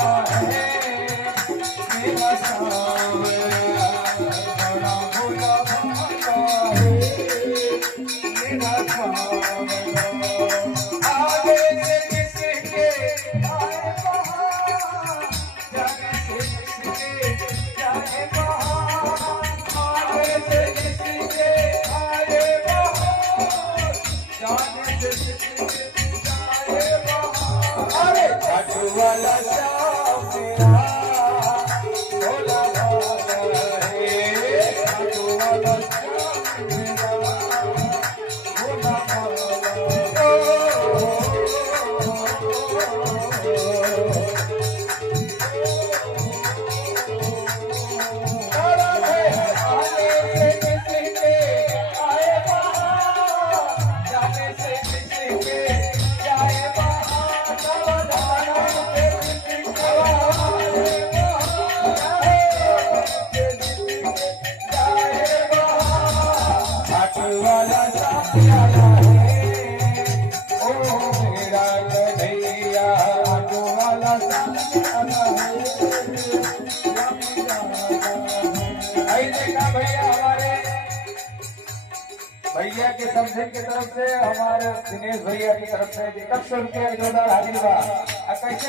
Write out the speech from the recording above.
है मेरा सावरा, बड़ा भोला भाला है मेरा सावरा। आगे से किसके आए बहार, जाने से किसके जाए बहार, आगे से किसके आए बहार, जाने से किसके जाए बहार। अरे घाटू वाला श्याम मेरा भोला भाला है, घाटू वाला श्याम मेरा भोला भाला। भैया के समझे की तरफ से, हमारे दिनेश भैया की तरफ से 100 रुपया जोरदार हाजिर बा। कैसे